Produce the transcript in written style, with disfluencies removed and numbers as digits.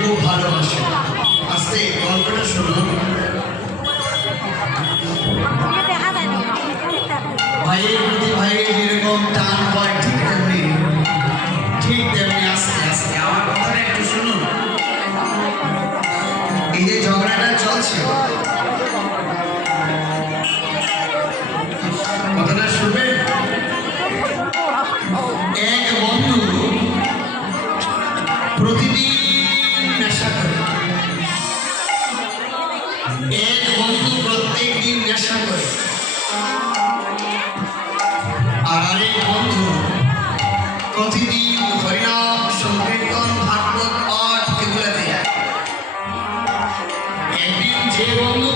খুব ভালোবাসে। আস্তে গল্পটা শুনুন। ভাইয়ের প্রতি ভাইয়ের যেরকম টান হয় ঠিক তেমনি আস্তে আস্তে আমার কথাটা একটু শুনুন। এই যে ঝগড়াটা চলছে, কথাটা শুনবেন। এক বন্ধু প্রতিদিন নেশা করে, এক বন্ধু প্রত্যেক দিন নেশা করে, আর আরেক বন্ধু প্রতিদিন হরিনাম সংকীর্তন ভাগবত পাঠ এগুলাতে যায়। একদিন যে বন্ধু